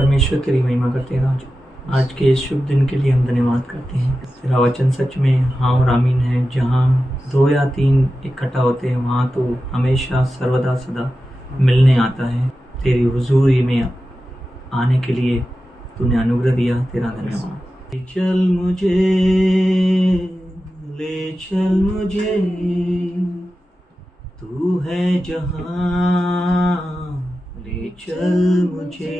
परमेश्वर तेरी महिमा करते हैं राज। आज के इस शुभ दिन के लिए हम धन्यवाद करते हैं। तेरा वचन सच में हाँ और आमीन है। जहाँ 2 या 3 इकट्ठा होते हैं वहाँ तो हमेशा सर्वदा सदा मिलने आता है। तेरी हुजूरी में आने के लिए तूने अनुग्रह दिया, तेरा धन्यवाद। ले चल मुझे तू है जहाँ, ले चल मुझे,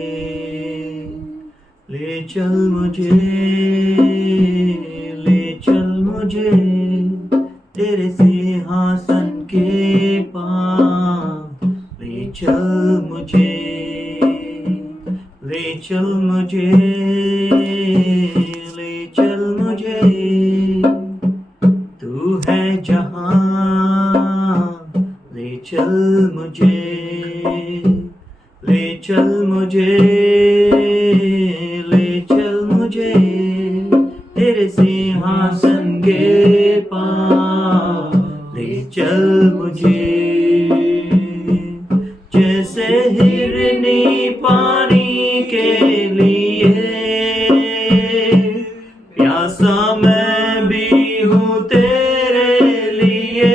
ले चल मुझे, ले चल मुझे तेरे सिंहासन के पास। ले चल मुझे, ले चल मुझे, ले चल मुझे तू है जहाँ, ले चल मुझे, ले चल मुझे, ले चल मुझे तेरे सिंहासन के पास। ले चल मुझे, जैसे हिरनी पानी के लिए प्यासा मैं भी हूँ तेरे लिए।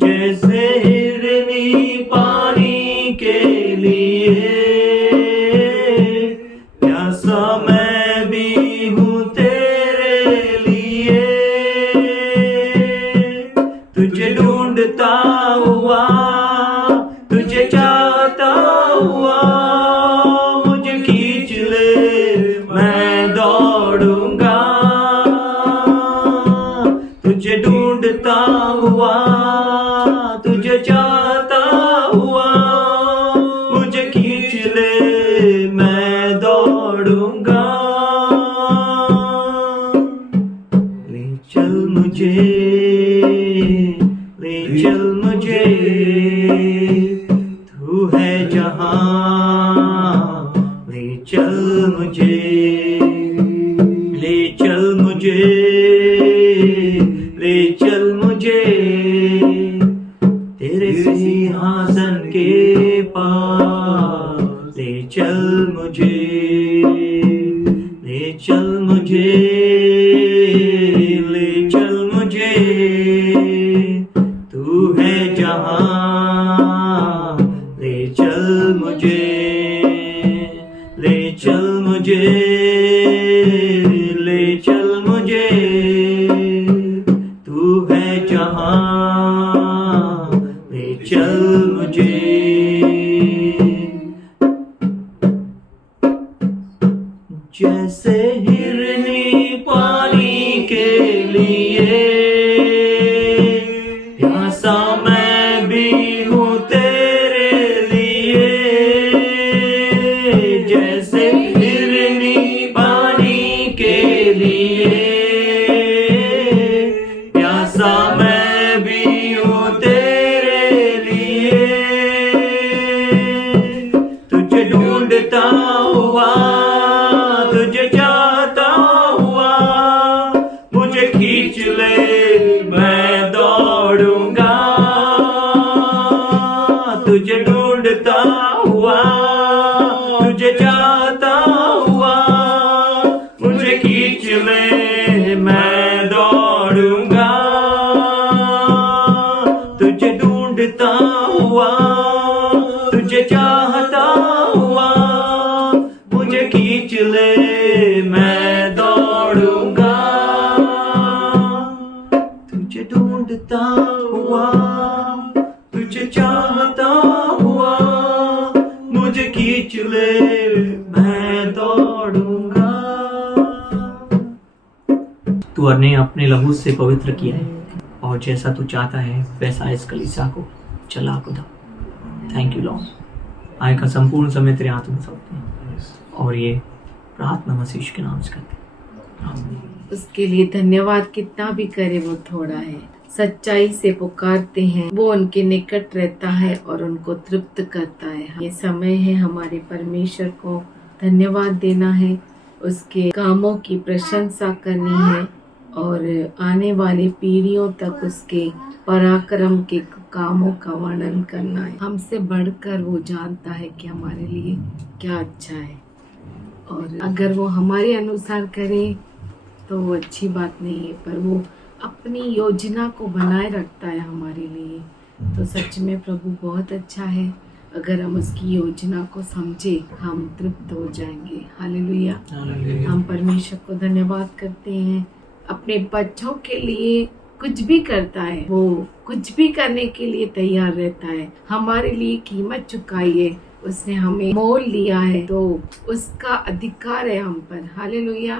जैसे हिरनी पानी के लिए प्यासा मैं भी हूँ तेरे लिए। तुझे ढूंढता हुआ, तुझे चाहता हुआ, मुझे खींच ले मैं दौड़ूंगा। तुझे ढूंढता हुआ, तुझे चाहता हुआ, मुझे खींच ले मैं दौड़ूंगा। ले चल मुझे, ले चल मुझे तू है जहाँ। ले चल मुझे, ले चल मुझे, ले चल मुझे तेरे सिंहासन के पास। ले चल मुझे, ले चल मुझे, ले चल मुझे तू है जहाँ। ले चल मुझे, ले चल मुझे, ले चल मुझे तू है जहाँ। ले चल मुझे, जैसे हिरनी पानी के लिए प्यासा मैं भी हूँ तेरे लिए। जैसे हिरनी पानी के लिए प्यासा मैं भी हूँ तेरे लिए। तुझे ढूंढता हुआ, तुझे चाहता हुआ, मुझे खींच ले मैं दौड़ूंगा। तुझे ढूंढता हुआ, तुझे चाहता हुआ, मुझे खींच ले मैं दौड़ूंगा। तुझे ढूंढता हुआ, तुझे चाहता हुआ, मुझे खींच ले मैं दौड़ूंगा। तुझे ढूंढता हुआ, तुझे चाहता हुआ, मुझे खींच ले मैं दौड़ूंगा। तू ने अपने लहू से पवित्र किया है और जैसा तू चाहता है वैसा इस कलीसिया को चला खुदा। Thank you Lord. आय का संपूर्ण समय तेरे हाथों में सौंपते हैं और ये प्रार्थना मसीह के नाम से करते हैं। उसके लिए धन्यवाद कितना भी करे वो थोड़ा है। सच्चाई से पुकारते हैं, वो उनके निकट रहता है और उनको तृप्त करता है। ये समय है हमारे परमेश्वर को धन्यवाद देना है, उसके कामों की प्रशंसा करनी है और आने वाली पीढ़ियों तक उसके पराक्रम के कामों का वर्णन करना है। हमसे बढ़कर वो जानता है कि हमारे लिए क्या अच्छा है, और अगर वो हमारे अनुसार करे तो वो अच्छी बात नहीं है, पर वो अपनी योजना को बनाए रखता है हमारे लिए। तो सच में प्रभु बहुत अच्छा है। अगर हम उसकी योजना को समझे हम तृप्त हो जाएंगे। हालेलुया। हम परमेश्वर को धन्यवाद करते हैं। अपने बच्चों के लिए कुछ भी करता है, वो कुछ भी करने के लिए तैयार रहता है। हमारे लिए कीमत चुकाई है, उसने हमें मोल लिया है, तो उसका अधिकार है हम पर। हालेलुया।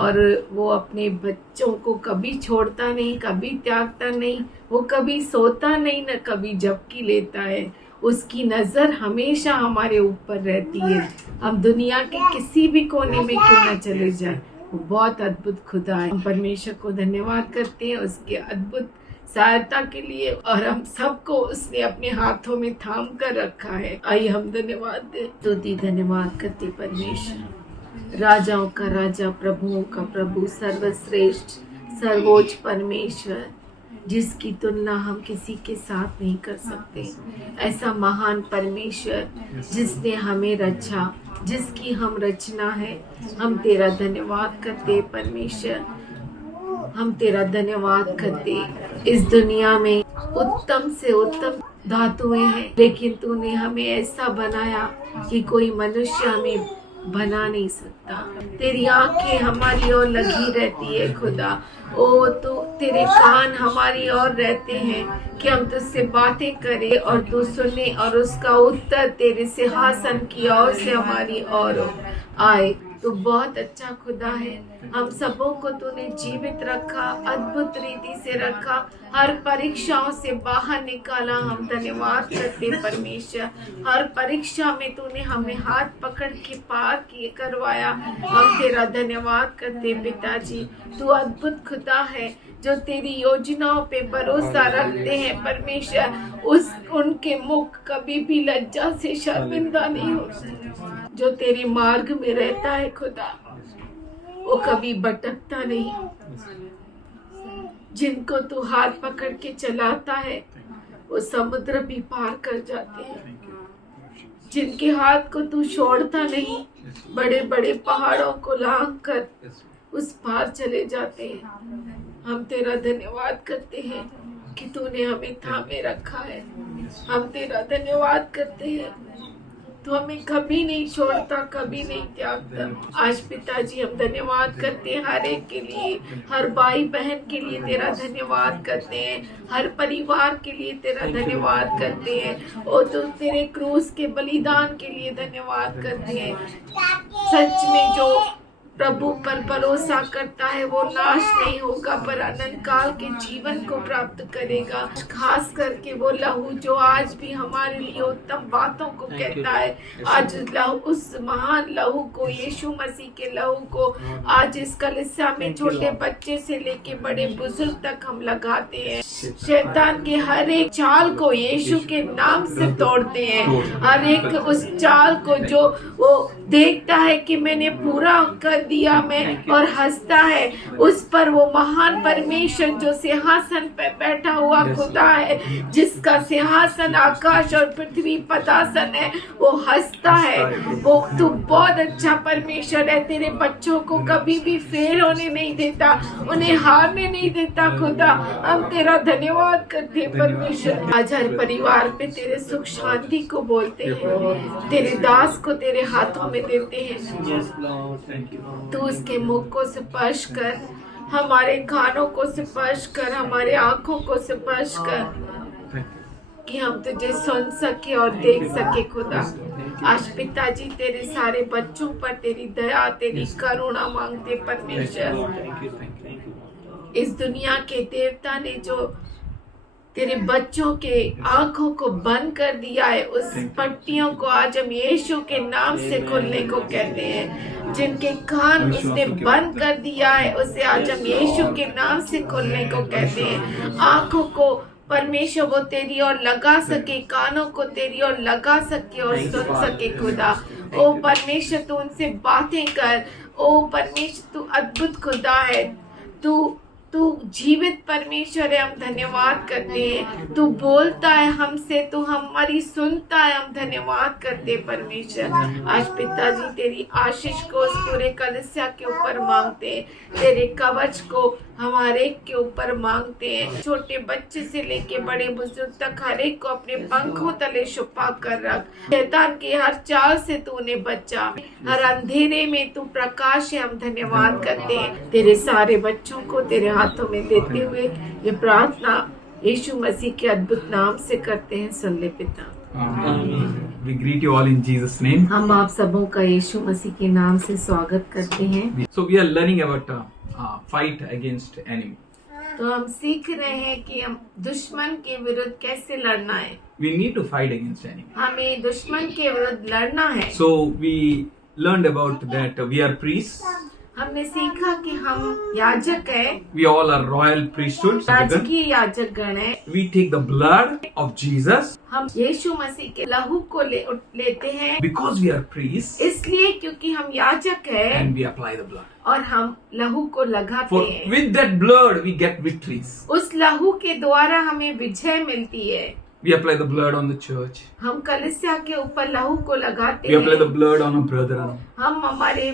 और वो अपने बच्चों को कभी छोड़ता नहीं, कभी त्यागता नहीं, वो कभी सोता नहीं, न कभी झपकी लेता है। उसकी नजर हमेशा हमारे ऊपर रहती है। हम दुनिया के किसी भी कोने में क्यों न चले जाए, वो बहुत अद्भुत खुदा है। हम परमेश्वर को धन्यवाद करते हैं उसके अद्भुत सहायता के लिए, और हम सबको उसने अपने हाथों में थाम कर रखा है। आइए हम धन्यवाद दें, स्तुति धन्यवाद करते परमेश्वर, राजाओं का राजा, प्रभुओं का प्रभु, सर्वश्रेष्ठ सर्वोच्च परमेश्वर, जिसकी तुलना हम किसी के साथ नहीं कर सकते। ऐसा महान परमेश्वर जिसने हमें रचा, जिसकी हम रचना है। हम तेरा धन्यवाद करते परमेश्वर, हम तेरा धन्यवाद करते। इस दुनिया में उत्तम से उत्तम धातुएं हैं, लेकिन तूने हमें ऐसा बनाया कि कोई मनुष्य हमें बना नहीं सकता। तेरी आंखें हमारी ओर लगी रहती है खुदा। ओ तो तेरे कान हमारी ओर रहते हैं कि हम तुझसे बातें करें और तू सुने, और उसका उत्तर तेरे सिंहासन की ओर से हमारी ओर आए। तो बहुत अच्छा खुदा है। हम सबों को तूने जीवित रखा, अद्भुत रीति से रखा, हर परीक्षाओं से बाहर निकाला। हम धन्यवाद करते परमेश्वर। हर परीक्षा में तूने हमें हाथ पकड़ के पार किए करवाया। हम तेरा धन्यवाद करते पिताजी। तू अद्भुत खुदा है जो तेरी योजनाओं पे भरोसा रखते हैं परमेश्वर। उनके मुख कभी भी लज्जा से शर्मिंदा नहीं होते। जो तेरे मार्ग में रहता है खुदा, वो कभी भटकता नहीं। जिनको तू हाथ पकड़ के चलाता है वो समुद्र भी पार कर जाते हैं। जिनके हाथ को तू छोड़ता नहीं, बड़े बड़े पहाड़ों को लांघ कर उस पार चले जाते हैं। हम तेरा धन्यवाद करते हैं कि तूने हमें थामे रखा है। हम तेरा धन्यवाद करते हैं, तो हमें कभी नहीं छोड़ता, कभी नहीं त्यागता। आज पिताजी हम धन्यवाद करते हैं हर एक के लिए, हर भाई बहन के लिए तेरा धन्यवाद करते हैं, हर परिवार के लिए तेरा धन्यवाद करते हैं। और तो तेरे क्रूस के बलिदान के लिए धन्यवाद करते हैं। सच में जो प्रभु पर भरोसा करता है वो नाश नहीं होगा, पर अनंत काल के जीवन को प्राप्त करेगा। खास करके वो लहू जो आज भी हमारे लिए उत्तम बातों को कहता है। आज लहू, उस महान लहू को, यीशु मसीह के लहू को आज इस कलीसिया में छोटे बच्चे से लेके बड़े बुजुर्ग तक हम लगाते हैं। शैतान के हर एक चाल को यीशु के नाम से तोड़ते हैं। हर एक उस चाल को जो वो देखता है कि मैंने पूरा कर दिया मैं, और हंसता है उस पर, वो महान परमेश्वर जो सिंहासन पे बैठा हुआ खुदा है, जिसका सिंहासन आकाश और पृथ्वी पदासन है, वो हंसता है। वो तू बहुत अच्छा परमेश्वर है। तेरे बच्चों को कभी भी फेल होने नहीं देता, उन्हें हारने नहीं देता खुदा। हम तेरा धन्यवाद करते हैं परमेश्वर। आज हर परिवार पे तेरे सुख शांति को बोलते हैं, तेरे दास को तेरे हाथों में देते हैं। तू उसके मुख को स्पर्श कर, हमारे कानों को स्पर्श कर, हमारे आंखों को स्पर्श कर, कि हम तुझे सुन सके और देख सके खुदा। आज पिताजी तेरे सारे बच्चों पर तेरी दया, तेरी करुणा मांगते परमेश्वर। इस दुनिया के देवता ने जो तेरे बच्चों के आंखों को बंद कर दिया है, उस पट्टियों को आज हम यीशु के नाम से खोलने को कहते हैं। जिनके कान उसने बंद कर दिया है, उसे आज हम यीशु के नाम से खोलने को कहते हैं। आंखों को परमेश्वर वो तेरी ओर लगा सके, कानों को तेरी ओर लगा सके और सुन सके खुदा। ओ परमेश्वर तू उनसे बातें कर। ओ परमेश्वर तू अद्भुत खुदा है। तू तू जीवित परमेश्वर है, हम धन्यवाद करते हैं। तू बोलता है हमसे, तू हमारी सुनता है, हम धन्यवाद करते हैं परमेश्वर। आज पिताजी तेरी आशीष को उस पूरे कलीसिया के ऊपर मांगते हैं, तेरे कवच को हमारे के ऊपर मांगते हैं। छोटे बच्चे से लेके बड़े बुजुर्ग तक हर एक को अपने पंखों तले छुपा कर रख। शैतान की हर चाल से तू उन्हें बचा, हर अंधेरे में तू प्रकाश है, हम धन्यवाद करते हैं। तेरे सारे बच्चों को तेरे हाथों में देते हुए ये प्रार्थना यीशु मसीह के अद्भुत नाम से करते हैं, सुन ले पिता। We greet you all in Jesus' name. हम आप सबों का यीशु मसीह के नाम से स्वागत करते हैं। So we are learning about fight against enemy. तो हम सीख रहे हैं कि हम दुश्मन के विरुद्ध कैसे लड़ना है। We need to fight against enemy. हमें दुश्मन के विरुद्ध लड़ना है। So we learned about that we are priests. हमने सीखा कि हम याजक हैं, We all are royal priesthoods. राजकीय याजक गण हैं। We take the blood of Jesus हम यीशु मसीह के लहू को लेते हैं because we are priests इसलिए क्योंकि हम याजक हैं and we apply the blood. और हम लहू को लगाते For हैं। with that blood we get victories. उस लहू के द्वारा हमें विजय मिलती है। We apply the blood on the church. हम कलीसिया के ऊपर लहू को लगाते We apply the हैं। blood on our brethren. हम हमारे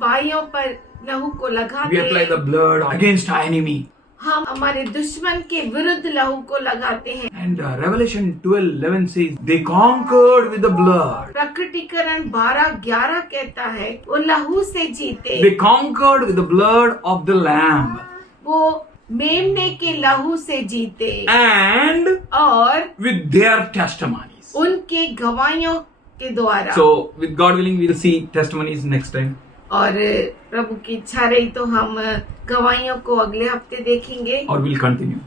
भाइयों पर लहू को लगाते We apply the हैं। blood against our enemy. हम हमारे दुश्मन के विरुद्ध लहू को लगाते हैं। And Revelation 12:11 says they conquered with the blood. प्रकटीकरण 12:11 कहता है वो लहू से जीते। They conquered with the blood of the lamb वो मेमने के लहू से जीते and और with their testimonies. उनके गवाहियों के द्वारा। So with God willing we will see testimonies next time. और प्रभु की इच्छा रही तो हम गवाहियों को अगले हफ्ते देखेंगे Or we'll continue.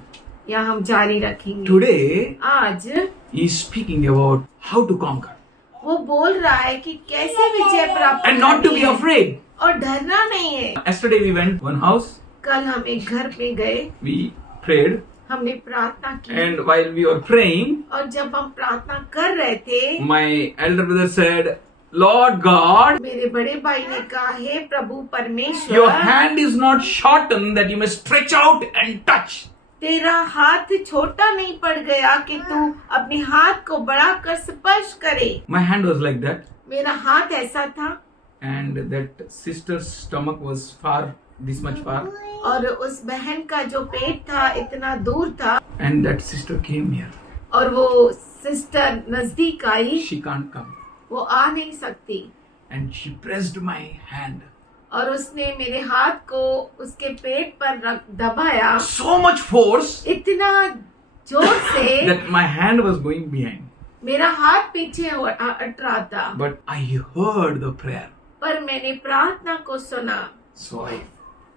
या हम जारी रखेंगे। Today आज he is speaking about how to conquer वो बोल रहा है कि कैसे विजय प्राप्त and not to करनी be है afraid. और डरना नहीं है। Yesterday we went one house, कल हम एक घर पे गए, we prayed, हमने प्रार्थना की and while we were praying, और जब हम प्रार्थना कर रहे थे my elder brother said, Lord God, मेरे बड़े भाई ने कहा, हे प्रभु your परमेश्वर, hand is not shortened that you may stretch out and touch. तेरा हाथ छोटा नहीं पड़ गया कि तू अपने हाथ को बढ़ाकर स्पर्श करे। My hand was like that, मेरा हाथ ऐसा था and that sister's stomach was far, this much far, और उस बहन का जो पेट था इतना दूर था and that sister came near. और वो सिस्टर नजदीक आई, She can't come, वो आ नहीं सकती and she pressed my hand. और उसने मेरे हाथ को उसके पेट पर दबाया So much force इतना जोर से that my hand was going behind. मेरा हाथ पीछे हट रहा था, But I heard the prayer, पर मैंने प्रार्थना को सुना so I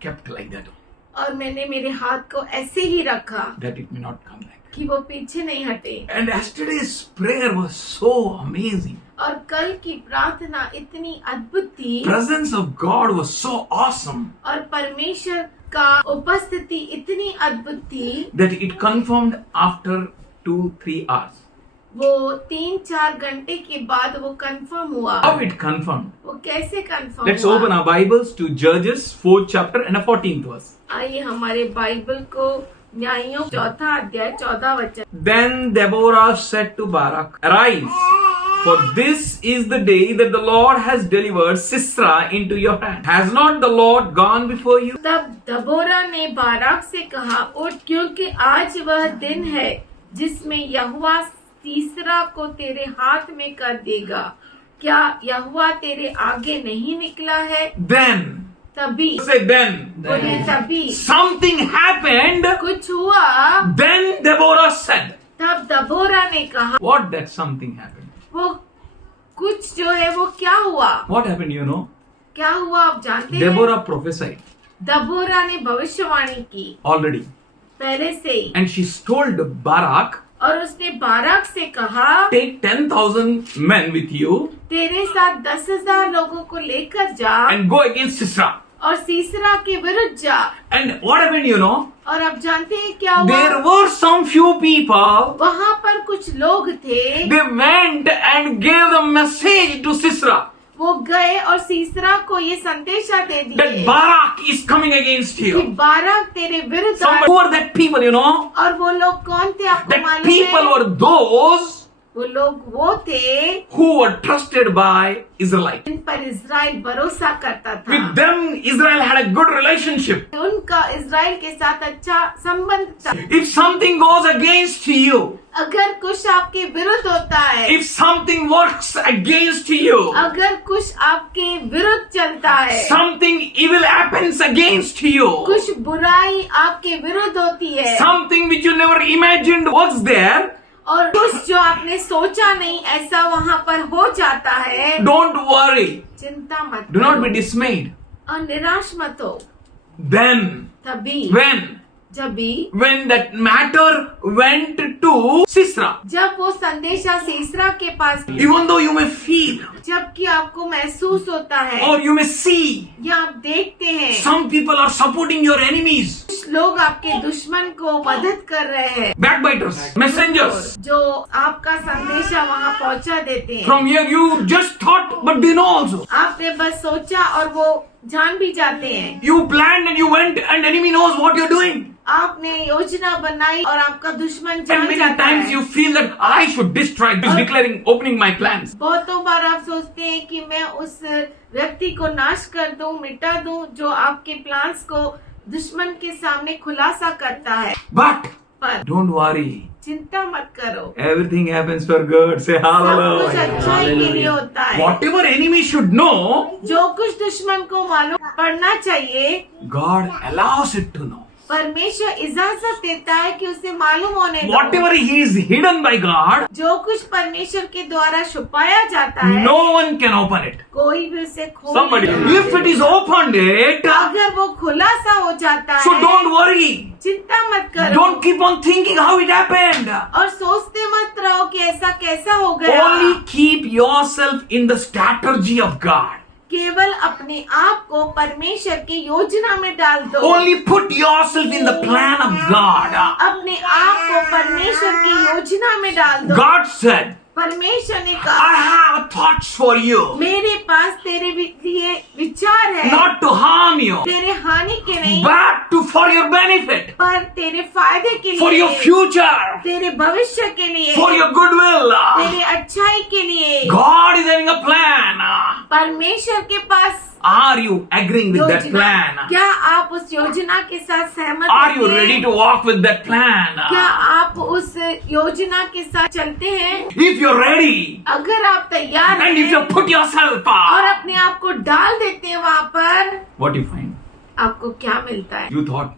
kept like that, और मैंने मेरे हाथ को ऐसे ही रखा that it may not come like that. कि वो पीछे नहीं हटे। And yesterday's prayer was so amazing. और कल की प्रार्थना इतनी अद्भुत थी Presence of God was so awesome और परमेश्वर का उपस्थिति इतनी अद्भुत थी that it confirmed after 2-3 hours. वो 3-4 घंटे के बाद वो कंफर्म हुआ। How it confirmed? वो कैसे कंफर्म Let's हुआ? open our Bibles to Judges 4th chapter and the 14th verse. आइए हमारे बाइबल को न्यायों 4था अध्याय 14 वचन। Then Deborah said to Barak, Arise, for this is the day that the Lord has delivered Sisera into your hand. Has not the Lord gone before you? तब दबोरा ने Barak से कहा, उठ, क्योंकि आज वह दिन है जिसमें यहोवा सीसरा को तेरे हाथ में कर देगा। क्या यहोवा तेरे आगे नहीं निकला है? Then, तभी, say then, बोलिए तभी something happened. कुछ हुआ। Then Deborah said, तब दबोरा ने कहा, what that something happened? वो कुछ जो है वो क्या हुआ? What happened, you know? क्या हुआ आप जानते हैं? Deborah prophesied दबोरा ने भविष्यवाणी की already. पहले से ही, And she told Barak, और उसने बाराक से कहा, take 10,000 men with you तेरे साथ 10,000 लोगों को लेकर जा and go against Sisera. और सीसरा के विरुद्ध जा। And what happened, you know? और अब जानते हैं क्या हुआ? There were some few people, वहाँ पर कुछ लोग थे, they went and gave the message to Sisera. वो गए और और सीसरा को ये संदेशा दे that दिए Barak is coming against कि you. बाराक तेरे विरुद्ध Somebody, who are that people, you know? और वो लोग कौन थे आपको That मालूम people है? were those वो लोग वो थे who were trusted by Israelites. जिन पर इज़राइल भरोसा करता With था। them, Israel had a good relationship. उनका इज़राइल के साथ अच्छा संबंध था। If something goes against you, अगर कुछ आपके विरुद्ध होता है, if something works against you, अगर कुछ आपके विरुद्ध चलता है, something evil happens against you, कुछ बुराई आपके विरुद्ध होती है, something which you never imagined was there, और कुछ जो आपने सोचा नहीं ऐसा वहाँ पर हो जाता है, don't worry. चिंता मत Do not करो be dismayed. और निराश मत हो। Then, तभी when जब that matter went to Sisra, जब वो संदेशा सीसरा के पास, even though you may feel जबकि आपको महसूस होता है or you may see, या आप देखते हैं some people are supporting your enemies, कुछ लोग आपके दुश्मन को मदद कर रहे हैं, backbiters, messengers. जो आपका संदेशा वहाँ पहुँचा देते हैं। From here you just thought, but they know also. आपने बस सोचा और वो जान भी जाते हैं। You planned and you went and enemy knows what you're doing. आपने योजना बनाई और आपका दुश्मन And जान many जाता times है। you feel that I should destroy this, declaring, opening my plans. बहुतों बार आप सोचते हैं कि मैं उस व्यक्ति को नाश कर दूं, मिटा दूं, जो आपके प्लान्स को दुश्मन के सामने खुलासा करता है। But पर don't worry. चिंता मत करो, Everything happens for good. Say सब कुछ hallelujah. अच्छाई के लिए होता है। Whatever enemy should know, जो कुछ दुश्मन को मालूम पड़ना चाहिए, God allows it to know. परमेश्वर इजाजत देता है कि उसे मालूम होने दो। Whatever he is hidden by God, जो कुछ परमेश्वर के द्वारा छुपाया जाता है, no one can open it. कोई भी उसे खोल Somebody, नहीं सकता। if it is opened it, अगर वो खुलासा हो जाता so है, don't worry. चिंता मत करो Don't keep on thinking how it happened. और सोचते मत रहो कि ऐसा कैसा हो गया। Only keep yourself in the strategy of God. केवल अपने आप को परमेश्वर की योजना में डाल दो। Only put yourself in the plan of God. अपने आप को परमेश्वर की योजना में डाल दो। God said, परमेश्वर ने I कहा, have thoughts for you, मेरे पास तेरे लिए विचार है, not to harm you, तेरे हानि के नहीं, but for your benefit, पर तेरे फायदे के लिए, for your future, तेरे भविष्य के लिए, for your goodwill. तेरे अच्छाई के लिए। God is having a plan. परमेश्वर के पास Are you agreeing with that योजना, plan? क्या आप उस योजना के साथ सहमत Are you हैं? ready to walk with that plan? क्या आप उस योजना के साथ चलते हैं? If you're ready, अगर आप तैयार and if you हैं put yourself, और अपने आप को डाल देते हैं वहाँ पर, what do you find? आपको क्या मिलता है? You thought,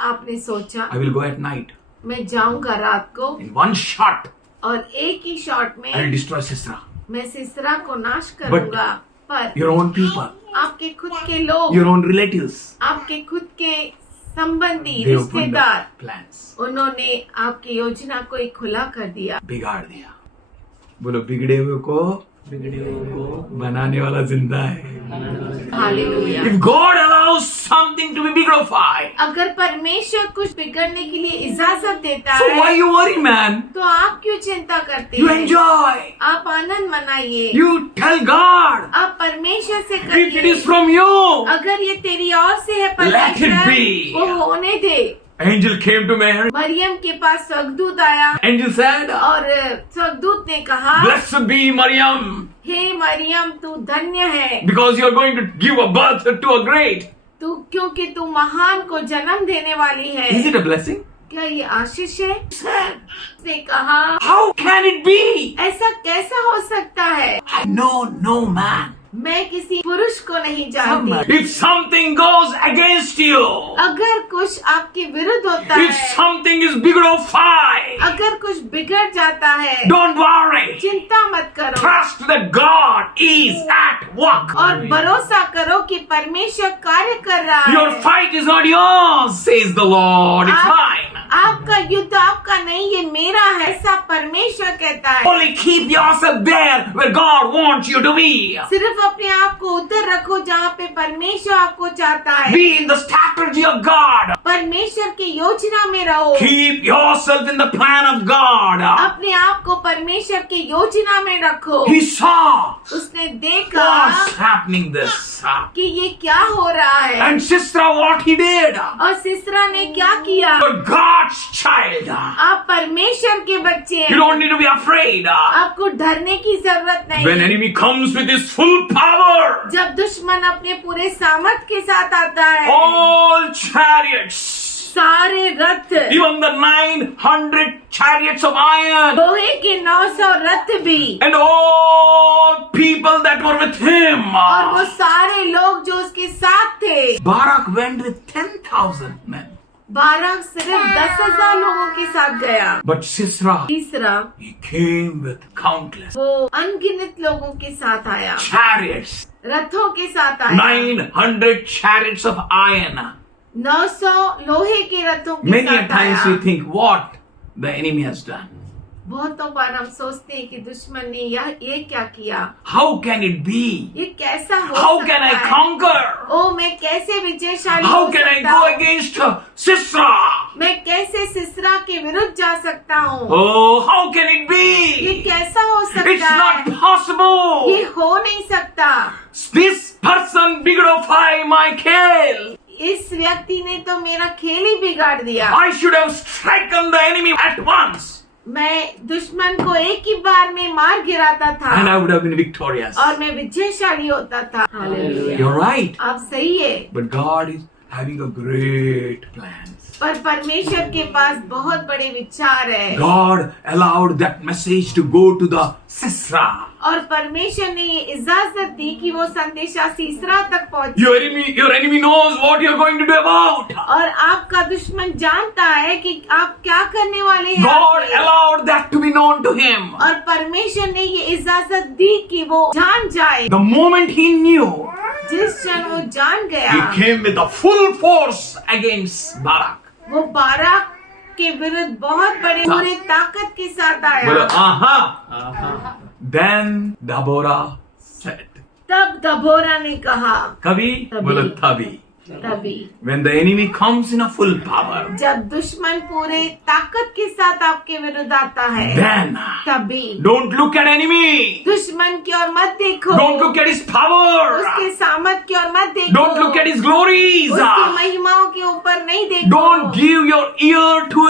आपने सोचा I will go at night. मैं जाऊंगा रात को In one shot, और एक ही शॉट I will में destroy Sisra. मैं सिसरा को नाश करूंगा। पर Your own people, आपके खुद के लोग, your own relatives, आपके खुद के संबंधी, they opened रिश्तेदार, up plans. उन्होंने आपकी योजना को एक खुला कर दिया। बिगाड़ दिया। बोलो, बिगड़े हुए को बनाने वाला जिंदा है। Hallelujah. If God allows something to be bigrified, अगर परमेश्वर कुछ बिगड़ने के लिए इजाजत देता so why है, you worry, man? तो आप क्यों चिंता करते You हैं? enjoy. आप आनंद मनाइए। You tell God, आप परमेश्वर से if it कहिए, is from you. अगर ये तेरी ओर से है Let it परमेश्वर, be. वो होने दे। Angel came to Mary. Maryam के पास स्वर्गदूत आया Angel said, और स्वर्गदूत ने कहा, Blessed be Maryam, हे मरियम तू धन्य है, because you are going to give a birth to a great. तू क्योंकि तू महान को जन्म देने वाली है। Is it a blessing? क्या ये आशीष है? उसने कहा, How can it be? ऐसा कैसा हो सकता है? I know no man. मैं किसी पुरुष को नहीं जानती। If something goes against you, अगर कुछ आपके विरुद्ध होता if है, something is bigrified, अगर कुछ बिगड़ जाता है, don't worry. चिंता मत करो Trust that God is at work. और भरोसा करो कि परमेश्वर कार्य कर रहा है। Your fight is not yours, says the Lord. It's आप- mine. आपका युद्ध आपका नहीं, ये मेरा है, ऐसा परमेश्वर कहता है। Only keep yourself there where God wants you to be. सिर्फ अपने आप को उधर रखो जहाँ पे परमेश्वर आपको चाहता है। Be in the strategy of God. परमेश्वर की योजना में रहो। Keep yourself in the plan of God. अपने आप को परमेश्वर की योजना में रखो। He saw उसने देखा what's happening this. कि ये क्या हो रहा है, And Sisera, what he did. और सिसरा ने क्या किया। You're God's child. आप परमेश्वर के बच्चे You हैं, don't need to be afraid. आपको डरने की जरूरत When नहीं। enemy comes with his full power, जब दुश्मन अपने पूरे सामर्थ के साथ आता है, all chariots, सारे रथ, even the 900 chariots of iron, लोहे के 900 रथ भी, and all people that were with him. और वो सारे लोग जो उसके साथ थे। Barak went with 10,000 men. Barak सिर्फ 10,000 लोगों के साथ गया। But Sisera, तीसरा, he came with countless वो अनगिनत लोगों के साथ आया, chariots, रथों के साथ आया, 900 chariots of iron. 900 लोहे के रथों के Many a साथ times आया। we think what the enemy has done. बहुतों बार हम सोचते हैं कि दुश्मन ने ये क्या किया, How can it be? ये कैसा हो How सकता can I है? conquer? ओ मैं कैसे विजयशाली How हो can I सकता go हूँ? against Sisera? मैं कैसे सिसरा के विरुद्ध जा सकता हूँ? Oh, how can it ये be? कैसा हो It's सकता not है? ये possible. हो नहीं सकता। This person bigottify my खेल. इस व्यक्ति ने तो मेरा खेल ही बिगाड़ दिया। I should have stricken the enemy at once. मैं दुश्मन को एक ही बार में मार गिराता था And I would have been victorious. और मैं विजयशाली होता था। हालेलुया। You're right. आप सही है, But God is having a great plan. पर परमेश्वर के पास बहुत बड़े विचार है, God allowed that message to go to the Sisera. और परमेश्वर ने ये इजाजत दी कि वो संदेशा सीसरा तक पहुंचे। Your enemy knows what you're going to do about. और आपका दुश्मन जानता है कि आप क्या करने वाले हैं। God आगे। allowed that to be known to him. और परमेश्वर ने ये इजाजत दी कि वो जान जाए। The moment he knew, जिस क्षण वो जान गया, he came with the full force against Barak. वो बाराक के विरुद्ध बहुत बड़े पूरे ताकत के साथ बोलो, आया। Then Deborah said. तब दबोरा ने कहा, कभी तभी। बोलो तभी. तभी When the enemy comes in a full power, जब दुश्मन पूरे ताकत के साथ आपके विरुद्ध आता है, then तभी don't look at enemy. दुश्मन की ओर मत देखो, Don't look at his power. उसके सामर्थ की ओर मत देखो, Don't look at his glories. उसकी महिमाओं के ऊपर नहीं देखो, Don't give your ear to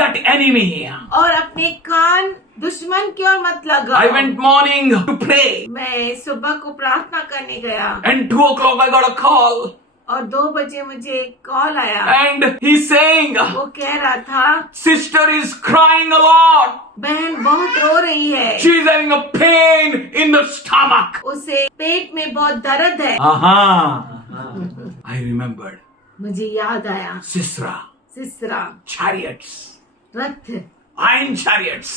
that enemy. और अपने कान दुश्मन की ओर मत लगाओ। I went morning to pray, मैं सुबह को प्रार्थना करने गया and 2 o'clock I got a call, और 2 बजे मुझे एक कॉल आया। and he's saying, वो कह रहा था, sister is crying a lot. बहन बहुत रो रही है, She is having a pain in the stomach. उसे पेट में बहुत दर्द है। I remembered मुझे याद आया, Sisera, सिसरा, chariots, रथ, iron chariots,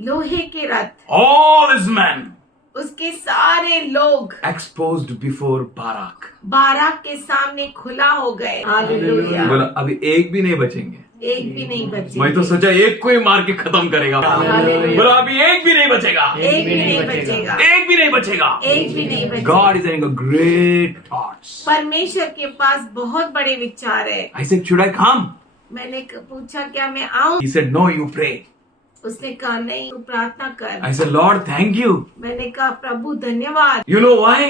लोहे के रथ, all his men उसके सारे लोग exposed before Barak. बाराक के सामने खुला हो गए। हालेलुया। बोला अभी एक भी नहीं बचेंगे. एक भी नहीं बचे। मैं तो सोचा एक को ही मार के खत्म करेगा. हालेलुया। बोला अभी एक भी नहीं बचेगा. एक भी नहीं बचेगा, एक भी नहीं बचेगा. एक भी नहीं बचेगा। God is having a great thoughts. परमेश्वर के पास बहुत बड़े विचार है। I said, should I come? मैंने पूछा क्या मैं आऊं? He said, no, you pray. उसने कहा नहीं, तू प्रार्थना कर। I said, Lord, thank you. मैंने कहा प्रभु धन्यवाद। You know why?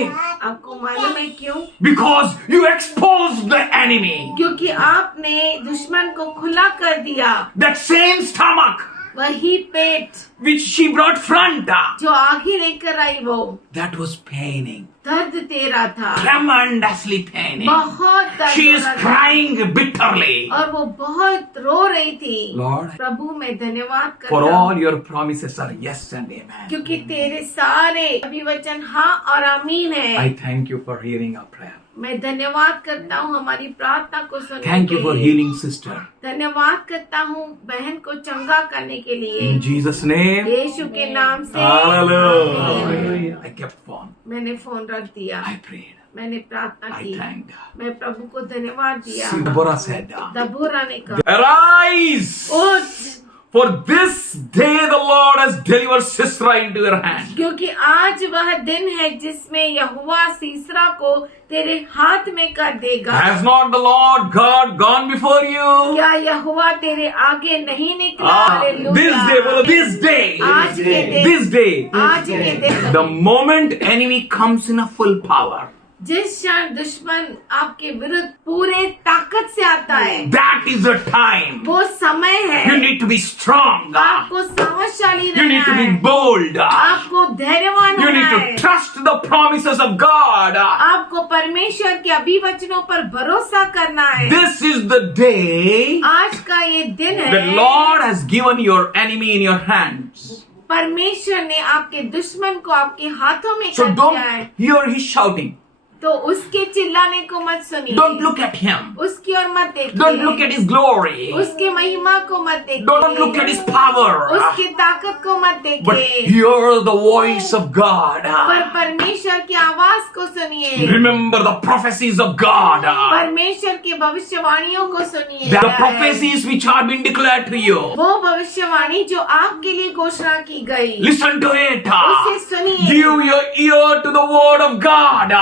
आपको मालूम है क्यों? Because you exposed the enemy. क्योंकि आपने दुश्मन को खुला कर दिया। That same stomach वही पेट which she brought front, जो आगे लेकर आई वो that was paining. दर्द दे रहा था, Tremendously paining. बहुत दर्द She हो is रहा था। crying bitterly. और वो बहुत रो रही थी। Lord, प्रभु मैं धन्यवाद for करता हूँ all your promises are yes and amen. क्योंकि तेरे सारे अभिवचन हाँ और आमीन है। I thank you for hearing our prayer. मैं धन्यवाद करता हूँ हमारी प्रार्थना को सुनने Thank के you for लिए। healing sister. धन्यवाद करता हूँ बहन को चंगा करने के लिए, In Jesus' name. यीशु के नाम से। Hallelujah. I kept phone. मैंने फोन रख दिया, I prayed. मैंने प्रार्थना I की, thanked God. मैं प्रभु को धन्यवाद दिया। See, Deborah said, दबोरा ने कहा, arise, उठ, For this day the Lord has delivered Sisera into your hand. क्योंकि आज वह दिन है जिसमें यहोवा सीसरा को तेरे हाथ में कर देगा। Has not the Lord God gone before you? क्या यहोवा तेरे आगे नहीं निकला? Hallelujah. This day, brother, this day, आज के दिन, this day, आज के दिन, the moment enemy comes in a full power, जिस क्षण दुश्मन आपके विरुद्ध पूरे ताकत से आता है, that is the time. वो समय है। You need to be strong. आपको सामर्थशाली You need to रहना be है। bold. आपको धैर्यवान You होना need है। to trust the promises of God. आपको परमेश्वर के अभिवचनों पर भरोसा करना है। This is the day आज का ये दिन है। the Lord has given your enemy in your hands. परमेश्वर ने आपके दुश्मन को आपके हाथों में So कर don't दिया है। hear his shouting. तो उसके चिल्लाने को मत सुनिए। Don't look at him. उसकी ओर मत देखिए। Don't look at his glory. उसके महिमा को मत देखिए। Don't look at his power. उसकी ताकत को मत But देखिए। hear the voice of God. पर परमेश्वर की आवाज को सुनिए। Remember the prophecies of God. परमेश्वर की भविष्यवाणियों को सुनिए। The prophecies which have been declared to you. वो भविष्यवाणी जो आपके लिए घोषणा की गई, Listen to it. उसे सुनिए। Give your ear to the word of God.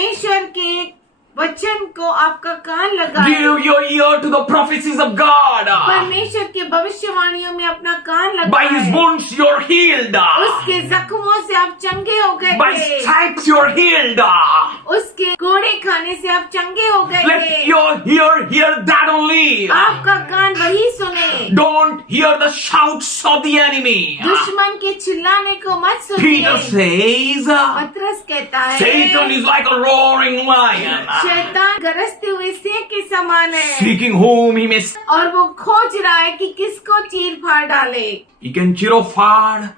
परमेश्वर के वचन को आपका कान लगा। Give your ear to the prophecies of God. परमेश्वर के भविष्यवाणियों में अपना कान लगा। By his wounds you're healed. उसके जख्मों से आप चंगे हो गए By थे। stripes you're healed. उसके कोड़े खाने से आप चंगे हो गए Let थे। your ear hear that only. आपका कान वही सुने। Don't hear the shouts of the enemy. दुश्मन के चिल्लाने को मत Peter सुनिए। says, पतरस कहता है, Satan is like a roaring lion, शैतान गरजते हुए सिंह के समान है seeking whom he may. और वो खोज रहा है कि किसको चीर फाड़ डाले। He can chirofard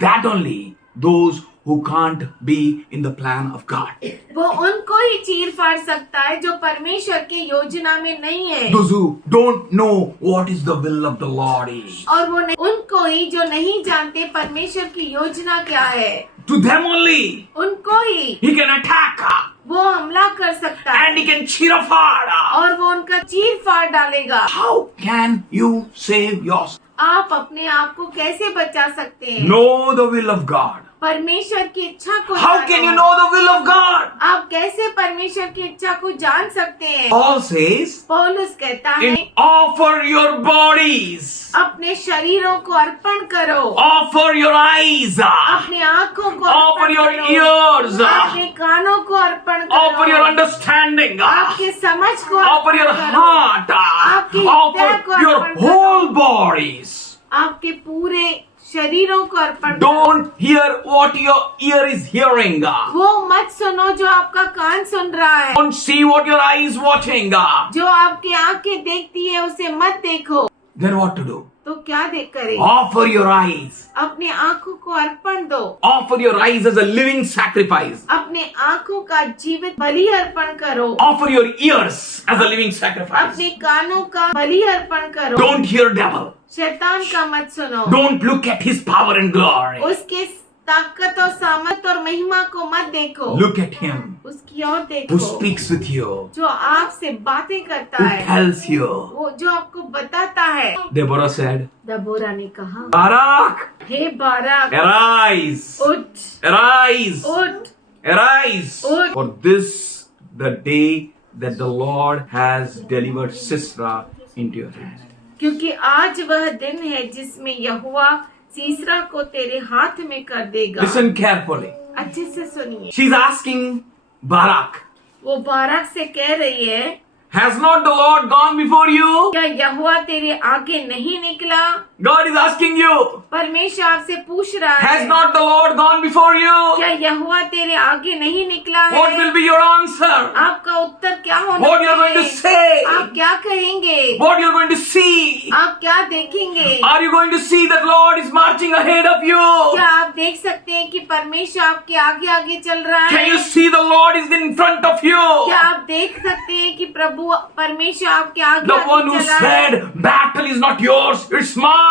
that only, those who can't be in the plan of God. वो उनको ही चीर फाड़ सकता है जो परमेश्वर के योजना में नहीं है। Those who don't know what is the will of the Lord is. और वो उनको ही जो नहीं जानते परमेश्वर की योजना क्या है, To them only उनको ही he can attack वो हमला कर सकता है and he can chirofard. और वो उनका चीर फाड़ डालेगा। How can you save yourself? आप अपने आप को कैसे बचा सकते हैं? Know the will of God. परमेश्वर की इच्छा को How जानो। can you know the will of God? आप कैसे परमेश्वर की इच्छा को जान सकते हैं? Paul says, पौलुस कहता है, offer your bodies, अपने शरीरों को अर्पण करो, offer your eyes, अपने आँखों को offer अर्पण your करो, ears, अपने कानों को अर्पण offer your करो, understanding, आपके समझ को offer your अर्पण करो, heart, आपके हृदय को offer your अर्पण करो, whole bodies. आपके पूरे शरीरों को अर्पण करो। Don't hear what your ear is hearing. वो मत सुनो जो आपका कान सुन रहा है, Don't see what your eye is watching. जो आपकी आंखें देखती है उसे मत देखो। Then what to do? तो क्या देख करे? Offer your eyes. अपने आंखों को अर्पण दो, Offer your eyes as a living sacrifice. अपने आंखों का जीवित बलि अर्पण करो, Offer your ears as a living sacrifice. अपने कानों का बलि अर्पण करो। Don't hear devil. शैतान का मत सुनो, Don't look at his power and glory. उसके ताकत और सामर्थ और महिमा को मत देखो, Look at him उसकी ओर who देखो speaks with you, जो आपसे बातें करता who है, tells you. वो जो आपको बताता है। Deborah said, दबोरा ने कहा, Barak, हे बाराक, arise, उठ, arise, उठ, arise. उठ। For this the day that the Lord has delivered Sisera into your hand. क्योंकि आज वह दिन है जिसमें यहोवा सीसरा को तेरे हाथ में कर देगा। Listen carefully. अच्छे से सुनिए, She's asking Barak, वो बाराक से कह रही है, has not the Lord gone before you? क्या यहोवा तेरे आगे नहीं निकला? God is asking you, परमेश्वर आपसे पूछ रहा has है, not the Lord gone before you? क्या यहोवा तेरे आगे नहीं निकला है? What will be your answer? आपका उत्तर क्या होना What you are going to चाहिए? say? आप क्या कहेंगे? What you are going to see? आप क्या देखेंगे? Are you going to see that Lord is marching ahead of you? क्या आप देख सकते हैं कि परमेश्वर आपके आगे आगे चल रहा Can you है? see the Lord is in front of you? क्या आप देख सकते हैं कि प्रभु परमेश्वर आपके आगे The one आगे who चला है? said, battle is not yours, it's mine.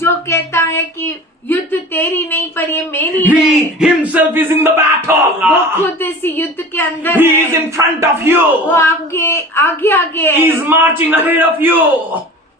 जो कहता है कि युद्ध तेरी नहीं पर ये मेरी He है। himself is in the वो battle. खुद इस युद्ध के अंदर He is है। in front of वो you. आपके आगे आगे He is है। marching ahead of you.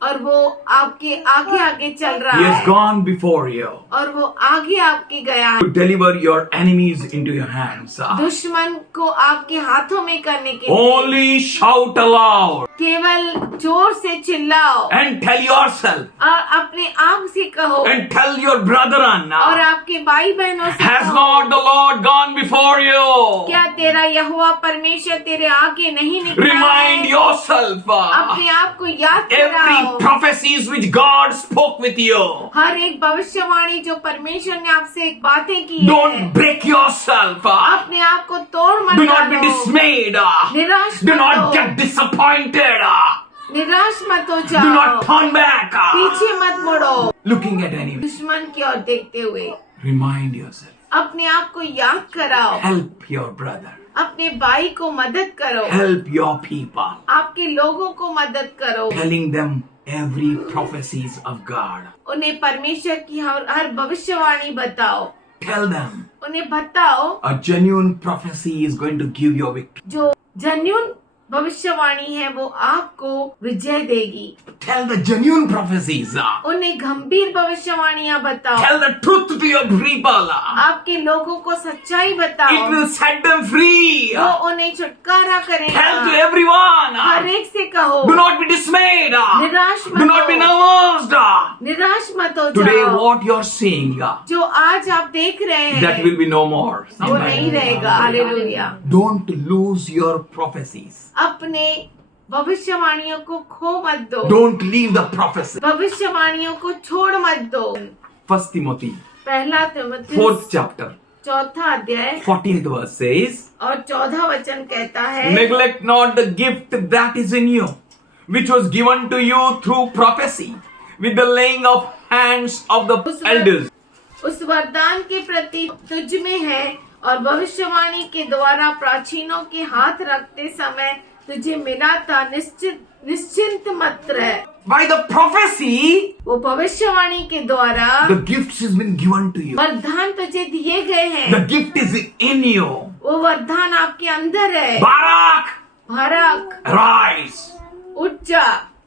और वो आपके आगे आगे चल रहा He has है gone before you और वो आगे आपके गया है to deliver your enemies into your hands. दुश्मन को आपके हाथों में करने के लिए। Only shout aloud केवल जोर से चिल्लाओ and tell yourself और अपने आप से कहो and tell your brethren, और आपके भाई बहनों से has कहो, not the Lord gone before you? क्या तेरा यहोवा परमेश्वर तेरे आगे नहीं निकला Remind है? yourself अपने आप को याद every कराओ prophecies which God spoke with you. हर एक भविष्यवाणी जो परमेश्वर ने आपसे बातें की है Don't break yourself. अपने आप को तोड़ मत Do not be डालो dismayed. निराश Do मत not हो get disappointed. निराश मत हो Do जाओ not turn back. पीछे मत मुड़ो Looking at enemy. दुश्मन की ओर देखते हुए Remind yourself. अपने आप को याद कराओ Help your brother. अपने भाई को मदद करो Help your people. आपके लोगों को मदद करो Telling them every prophecies of God. उन्हें परमेश्वर की हर भविष्यवाणी बताओ Tell them उन्हें बताओ a genuine prophecy is going to give you victory. जो जन्यून भविष्यवाणी है वो आपको विजय देगी Tell the genuine prophecies. उन्हें गंभीर भविष्यवाणियां बताओ Tell the truth to your people. आपके लोगों को सच्चाई It बताओ will set them free. वो उन्हें छुटकारा Tell to करेगा everyone. हर एक से कहो Do not be dismayed. निराश Do मत not be हो nervous. निराश मत हो Today जाओ what you're seeing, जो आज आप देख रहे that हैं will be no more. वो नहीं रहेगा hallelujah Don't lose your prophecies. अपने भविष्यवाणियों को खो मत दो Don't leave the prophecy. भविष्यवाणियों को छोड़ मत दो 1 Timothy, पहला तिमुथी 4th chapter, चौथा अध्याय 14th verse says, और 14 वचन कहता है neglect not the gift that is in you, which was given to you through prophecy, with the laying of hands of the elders. उस वरदान के प्रति तुझ में है और भविष्यवाणी के द्वारा प्राचीनों के हाथ रखते समय तुझे मिला था निश्चिंत मत रह By the prophecy, वो भविष्यवाणी के द्वारा the gifts has been given to you. वरदान तुझे दिए गए हैं The gift is in you. वो वरदान आपके अंदर है Barak, भरक rise. उठ जा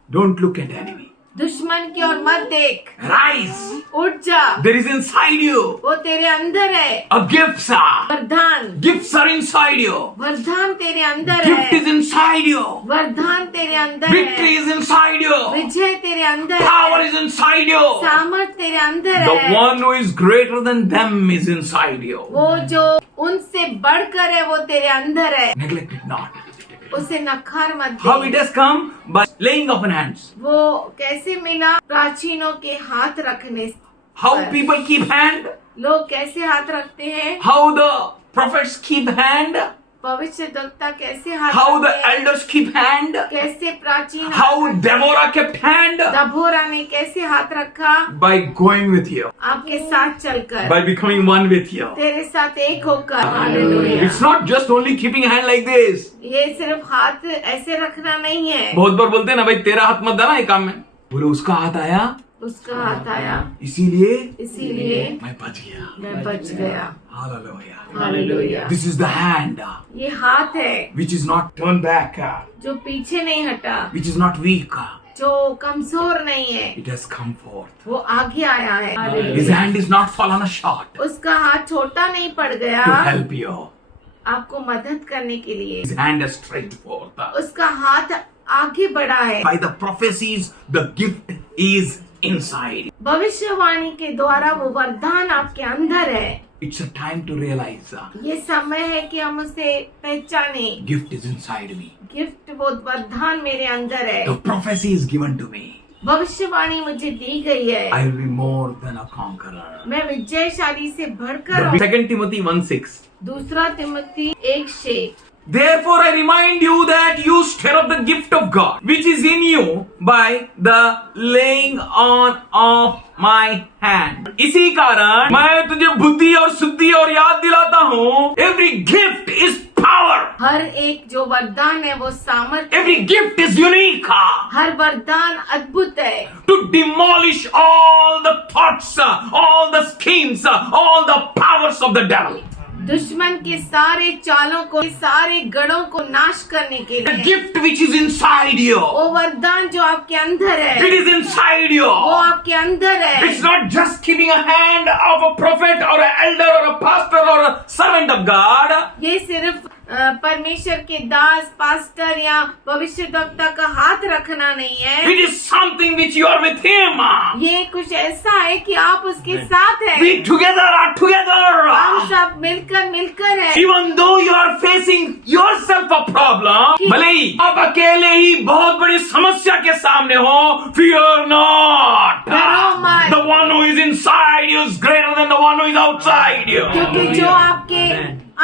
Don't look at enemy. दुश्मन की ओर मत देख Rise. उठ जा There is inside you वो तेरे अंदर है a gifts. वरदान Gifts are inside you. वरदान तेरे अंदर Gift है is inside you. वरदान तेरे अंदर Victory है is inside you. विजय तेरे अंदर Power है is inside you. सामर्थ तेरे अंदर The है one who is greater than them is inside you. वो जो उनसे बढ़कर है वो तेरे अंदर है Neglect it not. उसे नकार मत How it they has come? By laying of hands. वो कैसे मिला प्राचीनों के हाथ रखने How पर। people keep hand? लोग कैसे हाथ रखते हैं How the prophets keep hand? भविष्यद्वक्ता कैसे हाथ How the रखते हैं? elders keep hand? कैसे प्राचीन How हाथ रखते हैं? Deborah kept hand? दबोरा ने कैसे हाथ रखा By going with you. आपके साथ चलकर By becoming one with you. तेरे साथ एक होकर hallelujah It's not just only keeping hand like this. ये सिर्फ हाथ ऐसे रखना नहीं है बहुत बार बोलते हैं ना भाई तेरा हाथ मत देना ये काम में बोले उसका हाथ आया उसका हाथ आया इसीलिए इसीलिए मैं बच गया मैं बच गया Hallelujah. Hallelujah This is the hand ये हाथ है which is not turned back, जो पीछे नहीं हटा which is not weak. जो कमजोर नहीं है It has come forth. वो आगे आया है His hallelujah hand is not fallen short उसका हाथ छोटा नहीं पड़ गया to help you. आपको मदद करने के लिए His hand is stretched forth. उसका हाथ आगे बढ़ा है By the prophecies, the gift is inside. भविष्यवाणी के द्वारा वो वरदान आपके अंदर है It's a time to realize ये समय है कि हम उसे पहचाने gift is inside me. Gift वो वरदान मेरे अंदर है The prophecy is given to me. भविष्यवाणी मुझे दी गई है I will be more than a conqueror. मैं विजयशाली से बढ़कर हूँ। 2 Timothy 1:6. दूसरा Timothy 1:6 Therefore I remind you that you stir up the gift of God which is in you by the laying on of my hand. इसी कारण मैं तुझे बुद्धि और शुद्धि और याद दिलाता हूँ. Every gift is power. हर एक जो वरदान है वो सामर्थ्य Every gift is unique हर वरदान अद्भुत है to demolish all the thoughts, all the schemes, all the powers of the devil. दुश्मन के सारे चालों को, सारे गढ़ों को नाश करने के The लिए। gift which is inside you. वो वरदान जो आपके अंदर है, It is inside you. वो आपके अंदर है। It's not just keeping a hand of a prophet or an elder or a pastor or a servant of God. ये सिर्फ परमेश्वर के दास, पास्टर या भविष्यद्वक्ता का हाथ रखना नहीं है। It is something which you are with Him. ये कुछ ऐसा है कि आप उसके साथ हैं। We together are हम together. सब मिलकर हैं। Even though you are facing yourself a problem, भले ही आप अकेले ही बहुत बड़ी समस्या के सामने हो, fear not. डरो मत। The one who is inside you is greater than the one who is outside you. क्योंकि जो आपके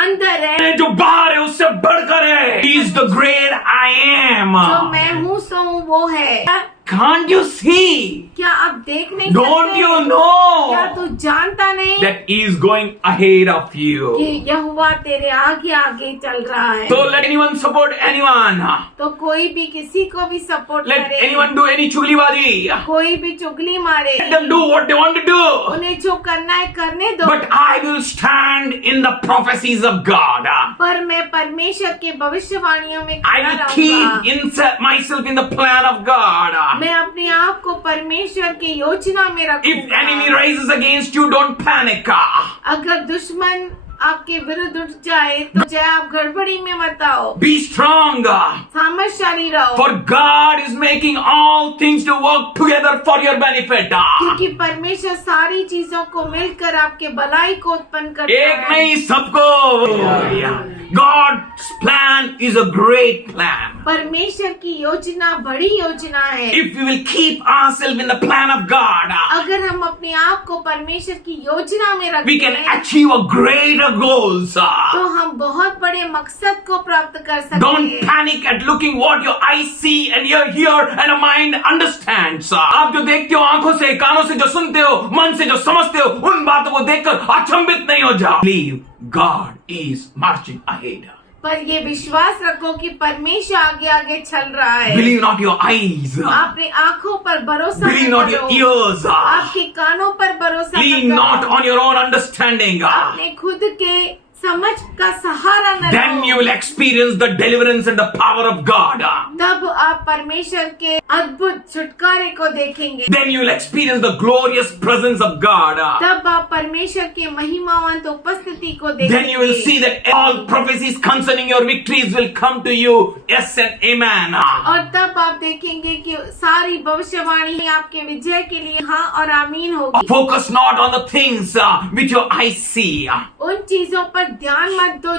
अंदर है, जो बाहर है उससे बढ़कर है. He is the great I am. जो मैं हूँ सो हूँ वो है। Can't you see? क्या आप देख नहीं Don't सकते? you क्या know तू जानता नहीं that He is going ahead of कि you? यहोवा तेरे आगे आगे चल रहा है? So let anyone support anyone. तो कोई भी किसी को भी सपोर्ट Let करे, anyone do any chuglibazi. कोई भी चुगली मारे, Let them do what they want to do. उन्हें जो करना है करने दो। But I will stand in the prophecies of God. पर मैं परमेश्वर के भविष्यवाणियों में I खड़ा will रहूंगा। keep insert myself in the plan of God. मैं अपने आप को परमेश्वर की योजना में If enemy रखूंगा। rises against you, don't panic. अगर दुश्मन आपके विरुद्ध उठ जाए तो चाहे आप गड़बड़ी में मत आओ, Be strong. सामर्थशाली रहो। For God is making all things to work together for your benefit. क्योंकि परमेश्वर सारी चीजों को मिलकर आपके भलाई को उत्पन्न करता एक है। नहीं सबको. God's plan is a great plan. परमेश्वर की योजना बड़ी योजना है। If we will keep ourselves in the plan of God, अगर हम अपने आप को परमेश्वर की योजना में we can रखें achieve a greater goals. तो हम बहुत बड़े मकसद को प्राप्त कर सकते Don't हैं। panic at looking what your eyes see and your hear and a mind understands. आप जो देखते हो आंखों से, कानों से जो सुनते हो, मन से जो समझते हो, उन बातों को देखकर अचंभित नहीं हो जाओ. Believe God is marching ahead. पर ये विश्वास रखो कि परमेश्वर आगे आगे चल रहा है। Believe not your eyes. अपने आंखों पर भरोसा Believe न not your करो, ears. आपके कानों पर भरोसा Lean न not करो, on your own understanding. अपने खुद के समझ का सहारा न Then you low. will experience the deliverance and the power of God. तब आप परमेश्वर के अद्भुत छुटकारे को देखेंगे। Then you will experience the glorious presence of God. तब आप परमेश्वर के महिमावंत उपस्थिति को Then you will देखेंगे। see that all prophecies concerning your victories will come to you. Yes and amen. और तब आप देखेंगे कि सारी भविष्यवाणी आपके विजय के लिए हाँ और आमीन होगी। Focus not on the things which your eyes see, उन चीजों पर ध्यान मत दो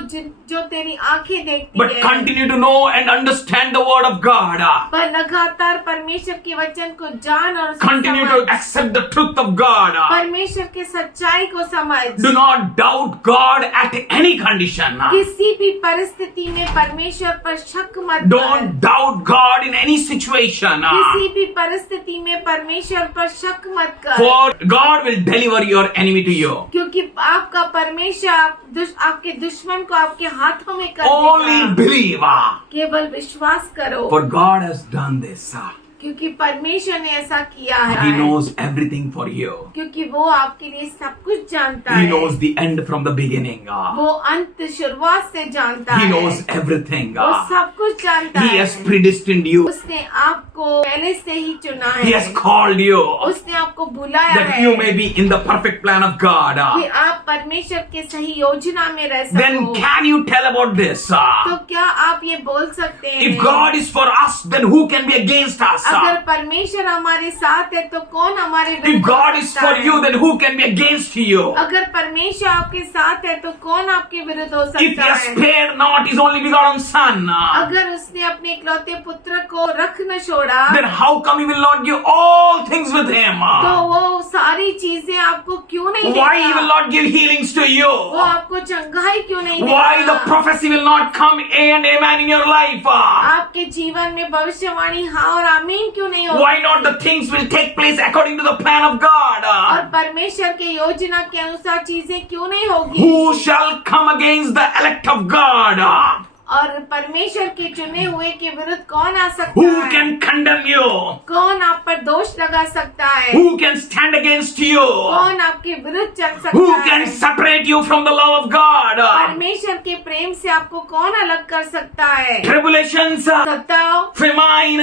जो तेरी आंखें देखती but है, continue to know and understand the word of God. पर लगातार परमेश्वर के वचन को जान और उसे Continue to समझ। accept the truth of God. परमेश्वर के सच्चाई को समझ। Do not doubt God at any condition. किसी भी परिस्थिति में परमेश्वर पर शक मत Don't कर। doubt God in any situation. किसी भी परिस्थिति में परमेश्वर पर शक मत कर, For God will deliver your enemy to you. क्योंकि आपका परमेश्वर आपके दुश्मन को आपके हाथों में कर Only देगा। believe. केवल विश्वास करो, For God has done this. क्योंकि परमेश्वर ने ऐसा किया He है। knows everything for you. क्योंकि वो आपके लिए सब कुछ जानता He है। knows the end from the beginning. वो अंत शुरुआत से जानता He है। knows everything. वो सब कुछ जानता He है। has predestined you. उसने आपको पहले से ही चुना He है। has called you उसने आपको बुलाया that है you may be in the perfect plan of God. कि आप परमेश्वर के सही योजना में रह Then सको। can you tell about this? तो क्या आप ये बोल सकते हैं, If God is for us, then who can be against us? अगर परमेश्वर हमारे साथ है तो कौन हमारे If विरुद्ध God हो is सकता for है? you, then who can be against you? अगर परमेश्वर आपके साथ है तो कौन आपके विरुद्ध हो If He सकता has है? spared not His only begotten Son, अगर उसने अपने इकलौते पुत्र को रख न छोड़ा then how come He will not give all things with Him? तो वो सारी चीजें आपको क्यों नहीं Why He देगा? will not give healings to you? वो आपको चंगाई क्यों नहीं Why the देगा? prophecy will not come and amen in your life? आपके जीवन में भविष्यवाणी हाँ और आमीन क्यों नहीं Why होगी? not the things will take place according to the plan of God? और परमेश्वर के योजना के अनुसार चीजें क्यों नहीं होगी? Who shall come against the elect of God? और परमेश्वर के चुने हुए के विरुद्ध कौन आ सकता Who है? can condemn you? कौन आप पर दोष लगा सकता है? Who can stand against you? कौन आपके विरुद्ध चल सकता Who है? can separate you from the love of God? परमेश्वर के प्रेम से आपको कौन अलग कर सकता है? Tribulations, सताव, famine,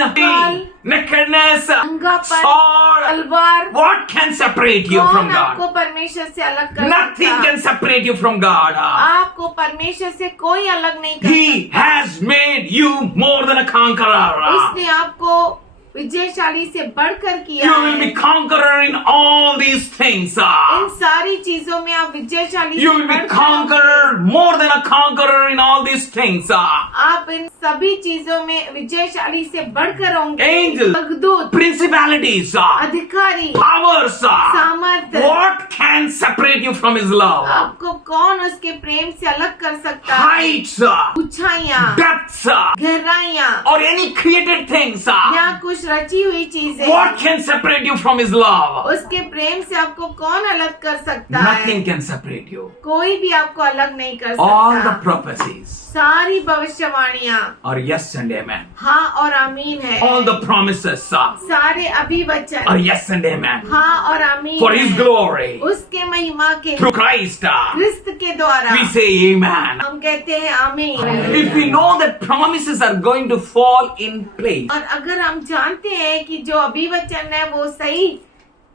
nakedness, अंगापन, sword. तलवार, What can separate you from कौन आपको God? परमेश्वर से अलग कर Nothing सकता है? can separate you from God. आपको परमेश्वर से कोई अलग नहीं कर He has made you more than a conqueror. उसने आपको विजयशाली से बढ़कर किया You will है। be conqueror in all these things. इन सारी चीजों में आप विजयशाली You से will be बढ़कर conqueror, more than a conqueror in all these things. आप इन सभी चीजों में विजयशाली से बढ़कर होंगे। Angels, स्वर्गदूत, principalities, अधिकारी, powers. सामर्थ, What can separate you from His love? आपको कौन उसके प्रेम से अलग कर सकता है? Heights, ऊंचाइयाँ, depths, गहराइयाँ or any created things. या कुछ रची हुई चीजें, What can separate you from His love? उसके प्रेम से आपको कौन अलग कर सकता है? Nothing can separate you. कोई भी आपको अलग नहीं कर All the सकता। prophecies सारी भविष्यवाणियाँ are yes and amen. हाँ और आमीन है। All the promises सारे अभिवचन are yes and amen. हाँ और आमीन For His है। glory, उसके महिमा के through Christ, क्रिस्त के द्वारा we say amen. हम कहते हैं आमीन। If we know that promises are going to fall in place, और अगर हम जानते हैं कि जो अभिवचन है वो सही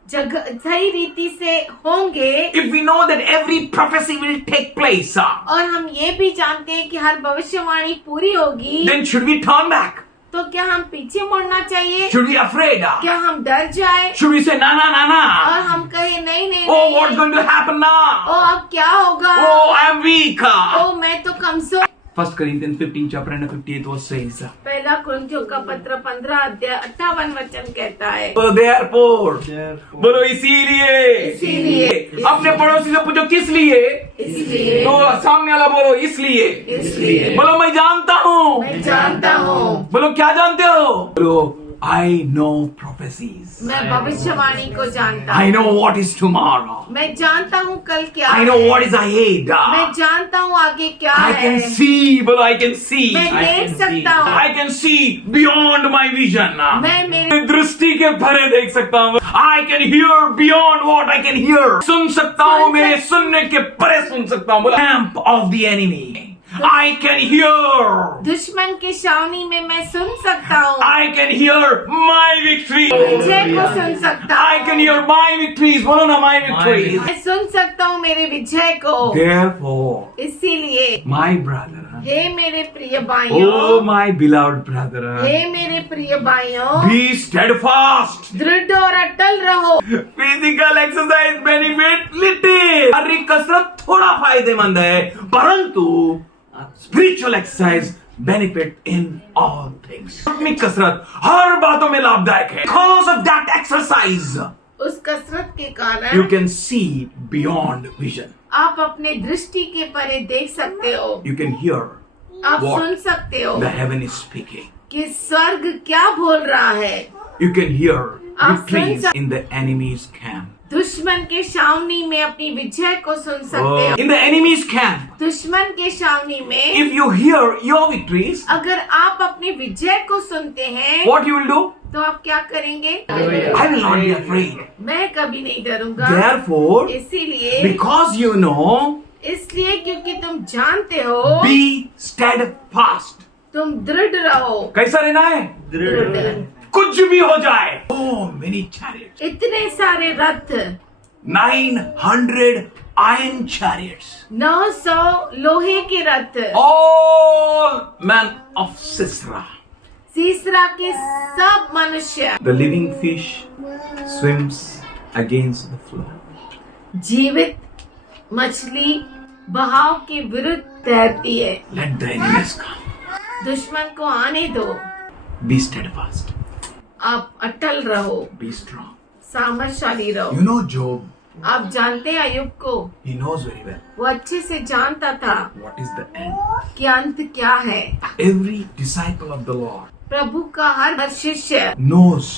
जगह सही रीति से होंगे, if we know that every prophecy will take place, और हम ये भी जानते हैं कि हर भविष्यवाणी पूरी होगी, then should we turn back? तो क्या हम पीछे मुड़ना चाहिए? Should we afraid? क्या हम डर जाए Should we say na na na और na? हम कहे नहीं नहीं Oh, नहीं, what's going to happen O now? अब क्या होगा? Oh, I'm weak. ओ मैं तो कमजोर। 1 Corinthians 15 chapter and 58 verse says, पहला कुरिन्थियों का पत्र 15 अध्याय 58 वचन कहता है, so therefore, बोलो इसीलिए इसीलिए। अपने पड़ोसी से पूछो किस लिए, इसलिए तो सामने वाला बोलो इसलिए, इसलिए बोलो मैं जानता हूँ, मैं जानता हूँ, बोलो क्या जानते हो, बोलो I know prophecies, मैं भविष्यवाणी को जानता I हूँ, know what is tomorrow, मैं जानता हूँ कल क्या I है, know what is ahead, मैं जानता हूँ आगे क्या I है, can see, बोलो I can see, मैं देख सकता हूँ, I can see beyond my vision. मैं मेरे दृष्टि के परे देख सकता हूँ. I can hear beyond what I can hear. सुन सकता हूँ, मेरे सुनने के परे सुन सकता हूँ. Camp of the enemy. I can hear. दुश्मन के छावनी में मैं सुन सकता हूँ, I can hear my victory. विजय को सुन सकता I हूँ, can hear my victories. बोलो ना my victories. मैं सुन सकता हूँ मेरे विजय को। Therefore, इसीलिए my brother. हे मेरे प्रिय Oh, भाइयों, my beloved brother. हे मेरे प्रिय भाइयों, Be steadfast. दृढ़ और अटल रहो। फिजिकल एक्सरसाइज बेनिफिट लिटिल, शारीरिक कसरत थोड़ा फायदेमंद है, परंतु spiritual exercise benefit in all things. आत्मिक कसरत हर बातों में लाभदायक है। बिकॉज ऑफ दैट एक्सरसाइज उस कसरत के यू कारण कैन सी बियॉन्ड विजन, आप अपने दृष्टि के परे देख सकते हो, यू कैन हियर आप What? सुन सकते हो द हेवन इज स्पीकिंग, कि स्वर्ग क्या बोल रहा है, यू कैन हियर आप सुन विक्ट्रीज सक- इन द एनिमीज कैंप, दुश्मन के छावनी में अपनी विजय को सुन सकते हो। In the enemies camp. दुश्मन के छावनी में If you hear your victories, अगर आप अपनी विजय को सुनते हैं what you will do? तो आप क्या करेंगे? I will not be afraid. मैं कभी नहीं डरूंगा। Therefore, इसीलिए because you know, इसलिए क्योंकि तुम जानते हो, be steadfast. तुम दृढ़ रहो। कैसा रहना है? दृढ़। कुछ भी हो जाए. Oh, many chariots. इतने सारे रथ, 900 iron chariots. 900 लोहे के रथ, All men of Sisera. Sisera के सब मनुष्य, The living fish swims against the flow. जीवित मछली बहाव के विरुद्ध तैरती है। Let the enemies come. दुश्मन को आने दो, Be steadfast. आप अटल रहो, Be strong. सामर्थशाली रहो। You know Job. आप जानते हैं अयुब को, He knows very well वो अच्छे से जानता था what is the end. कि अंत क्या है। Every disciple of the Lord प्रभु का हर शिष्य knows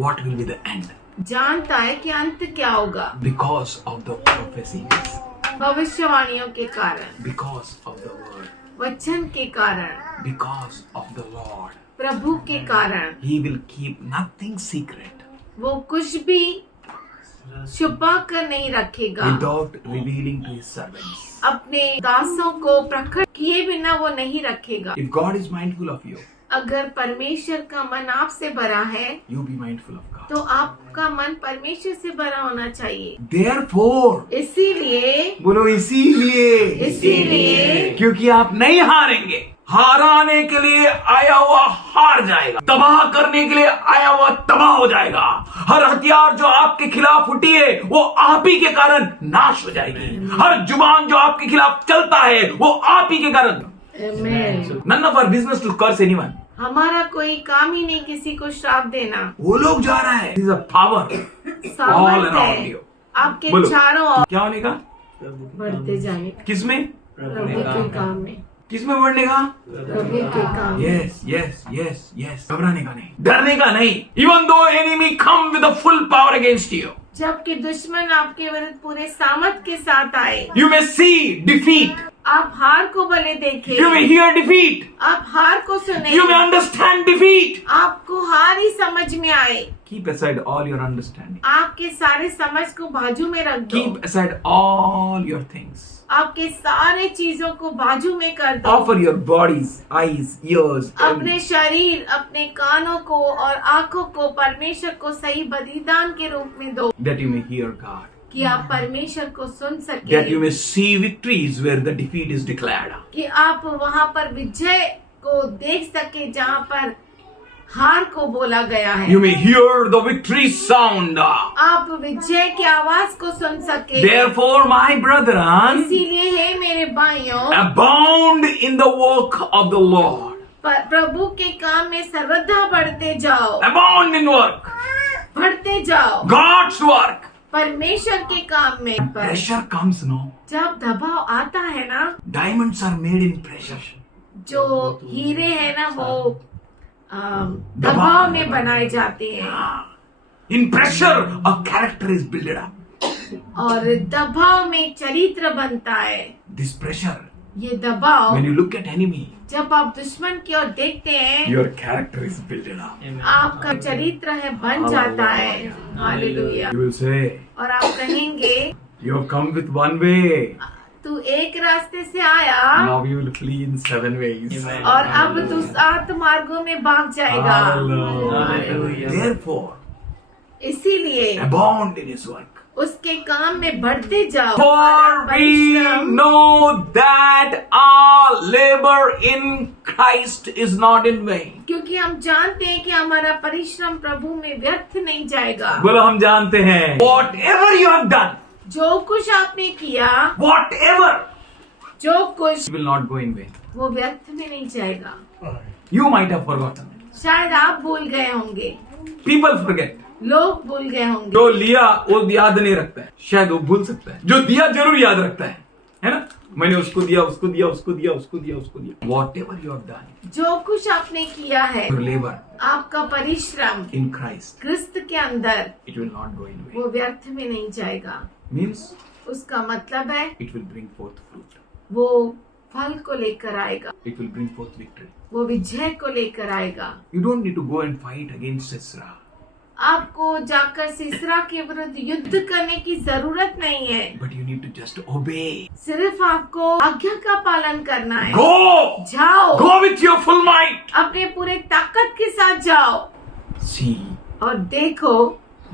what will be the end जानता है कि अंत क्या होगा, because of the prophecies, भविष्यवाणियों के कारण, because of the word. वचन के कारण, because of the Lord. प्रभु के कारण He will keep nothing secret वो कुछ भी छुपा कर नहीं रखेगा, without revealing to his servants. अपने दासों को प्रकट किए बिना वो नहीं रखेगा। If God is mindful of you, अगर परमेश्वर का मन आपसे भरा है you be mindful of God. तो आपका मन परमेश्वर से भरा होना चाहिए। Therefore, इसीलिए बोलो इसीलिए क्योंकि आप नहीं हारेंगे। हराने के लिए आया हुआ हार जाएगा, तबाह करने के लिए आया हुआ तबाह हो जाएगा। हर हथियार जो आपके खिलाफ उठी है वो आप ही के कारण नाश हो जाएगी। हर जुबान जो आपके खिलाफ चलता है वो आप ही के कारण। आमीन। None of our business to curse anyone. हमारा कोई काम ही नहीं किसी को श्राप देना। वो लोग जा रहा है। This is a power all सामर्थ around है you. आपके बोलो। चारों ओर क्या होने का? बढ़ते जाने का, किसमें? प्रभु के काम में, किसमें बढ़ने का? प्रभु के काम में। Yes. घबराने का नहीं, डरने का नहीं। Even though enemy come with a full power against you, जबकि दुश्मन आपके विरुद्ध पूरे सामर्थ के साथ आए, you may see defeat, आप हार को भले देखे, you may hear defeat, आप हार को सुने, you may understand defeat. आपको हार ही समझ में आए। Keep aside all your understanding. आपके सारे समझ को बाजू में रख दो, Keep aside all your things. आपके सारे चीजों को बाजू में कर दो। Offer your bodies, eyes, ears, अपने शरीर, अपने कानों को और आँखों को परमेश्वर को सही बलिदान के रूप में दो, that you may hear God, कि आप परमेश्वर को सुन that you सके, may see victories where the defeat is declared. कि आप वहाँ पर विजय को देख सके जहाँ पर हार को बोला गया है। You may hear the victory sound. आप विजय की आवाज को सुन सके। Therefore, my brethren, इसीलिए हे मेरे भाइयों, abound in the work of the Lord. प्रभु के काम में सर्वदा बढ़ते जाओ, Abound in work. बढ़ते जाओ, God's work. परमेश्वर के काम में। Pressure comes, no? जब दबाव आता है ना, Diamonds are made in pressure. जो हीरे है ना वो दबाव में बनाए जाते हैं, In pressure, a character is built up. और दबाव में चरित्र बनता है। This pressure, ये दबाव when you look at enemy, जब आप दुश्मन की ओर देखते हैं, your character is built up. आपका चरित्र है बन जाता है। हालेलुया। You will say, और आप कहेंगे you have come with one way. तू एक रास्ते से आया Now you will flee in 7 ways. और अब तू 7 मार्गों में भाग जाएगा। Hallelujah. Therefore, इसीलिए abound in his work. उसके काम में बढ़ते जाओ। For we परिश्रम, know that our labor in Christ is not in vain. क्योंकि हम जानते हैं कि हमारा परिश्रम प्रभु में व्यर्थ नहीं जाएगा। बोलो हम जानते हैं. Whatever you have done, जो कुछ आपने किया, whatever, जो कुछ, will not go in vain. वो व्यर्थ में नहीं जाएगा। You might have forgotten. शायद आप भूल गए होंगे, People forget. लोग भूल गए होंगे, जो लिया वो याद नहीं रखता है, शायद वो भूल सकता है. जो दिया जरूर याद रखता है ना? मैंने उसको दिया, उसको दिया, उसको दिया, उसको दिया, उसको दिया. Whatever you have done, जो कुछ आपने किया है, your labor आपका परिश्रम in Christ, क्रिस्त के अंदर, it will not go in vain. वो व्यर्थ में नहीं जाएगा। Means उसका मतलब है it will bring forth fruit. वो फल को लेकर आएगा, It will bring forth victory. वो विजय को लेकर आएगा। You don't need to go and fight against Sisera. आपको जाकर सिसरा के विरुद्ध युद्ध करने की जरूरत नहीं है, But you need to just obey. सिर्फ आपको आज्ञा का पालन करना है। Go! जाओ, Go with your full might. अपने पूरे ताकत के साथ जाओ See, और देखो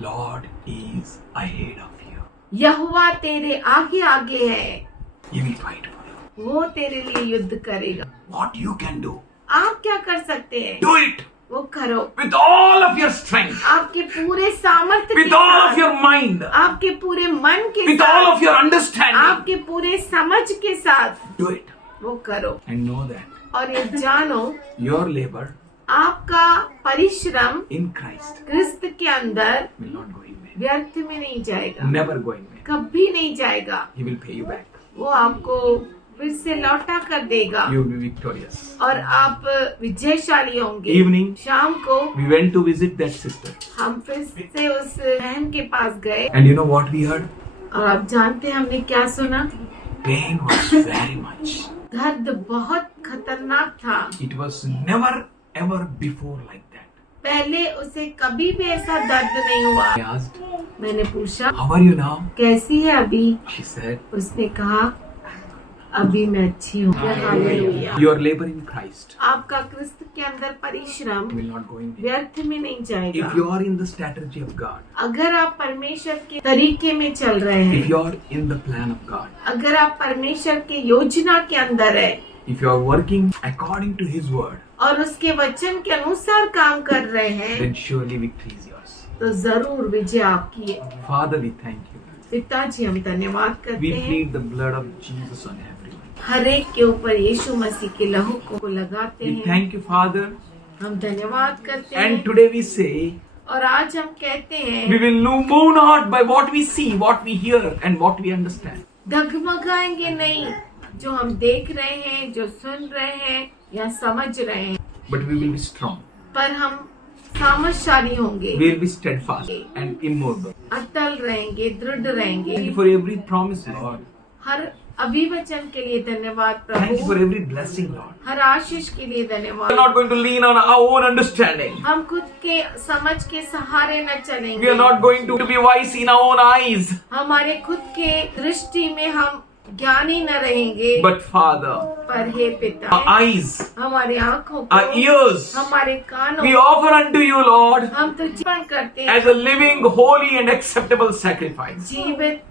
Lord is ahead of you. यहोवा तेरे आगे आगे है, He will fight for you. वो तेरे लिए युद्ध करेगा। What you can do, आप क्या कर सकते हैं? do it वो करो, with all of your strength, आपके पूरे सामर्थ्य के with all of साथ, your mind, आपके पूरे मन के with all साथ, of your understanding. आपके पूरे समझ के साथ Do it वो करो। and know that और ये जानो, your labor आपका परिश्रम in Christ क्रिस्त के अंदर will not go in vain. व्यर्थ में नहीं जाएगा, Never go in vain. कभी नहीं जाएगा। He will pay you back. वो आपको फिर से लौटा कर देगा You will be victorious. और आप विजयशाली होंगे। Evening, शाम को we went to visit that sister. हम फिर से उस बहन के पास गए And you know what we heard? और आप जानते हैं हमने क्या सुना? Pain was very much. दर्द बहुत खतरनाक था। It was never ever before like that. पहले उसे कभी भी ऐसा दर्द नहीं हुआ। I asked, मैंने पूछा how are you now? कैसी है अभी? She said, उसने कहा अभी मैं अच्छी हूँ। Hallelujah. your labor in Christ आपका क्रिस्त के अंदर परिश्रम will not go in vain. व्यर्थ में नहीं जाएगा। If you are in the strategy of God, अगर आप परमेश्वर के तरीके में चल रहे if हैं, you are in the plan of God, अगर आप परमेश्वर के योजना के अंदर है if you are working according to His word, और उसके वचन के अनुसार काम कर रहे हैं, then surely victory is yours. तो जरूर विजय आपकी है। Father, we thank you. पिताजी हम धन्यवाद करते We हैं। plead the blood of Jesus on everyone. हर एक के ऊपर यीशु मसीह के लहू को लगाते We हैं। thank you, Father. हम धन्यवाद करते And हैं today we say, और आज हम कहते we हैं will move not by what we see, what we hear, and what we understand. डगमगाएंगे नहीं जो हम देख रहे हैं, जो सुन रहे हैं या समझ रहे हैं, But we will be strong. पर हम सामर्थशाली होंगे, We will be steadfast and immovable. अटल रहेंगे, दृढ़ रहेंगे। Thank you for every promise, Lord. हर अभिवचन के लिए धन्यवाद Thank you for Prabhu. every blessing, Lord. हर आशीष के लिए We are धन्यवाद। not going to lean on our own understanding. हम खुद के समझ के सहारे न We are चलेंगे। not going to be wise in our own eyes. हमारे खुद के दृष्टि में हम ज्ञानी न रहेंगे, But Father, पर हे पिता, our eyes, हमारी आँखों our को, ears, हमारे कानों we को offer unto you, Lord, हम तो जीवन करते हैं as a living, holy, and acceptable sacrifice. जीवित,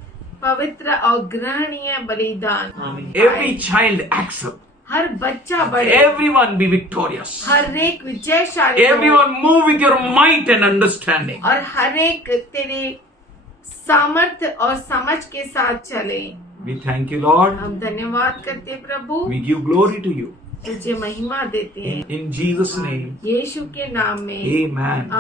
पवित्र और ग्रहणीय बलिदान। Every child accept. हर बच्चा बढ़े, Everyone be victorious. हर एक विजयशाली हो, Everyone move with your might and understanding. और हर एक तेरे सामर्थ्य और समझ के साथ चले। We thank you, Lord. हम धन्यवाद करते हैं प्रभु, We give glory to you. तुझे महिमा देते हैं In Jesus' name, यीशु के नाम में। amen.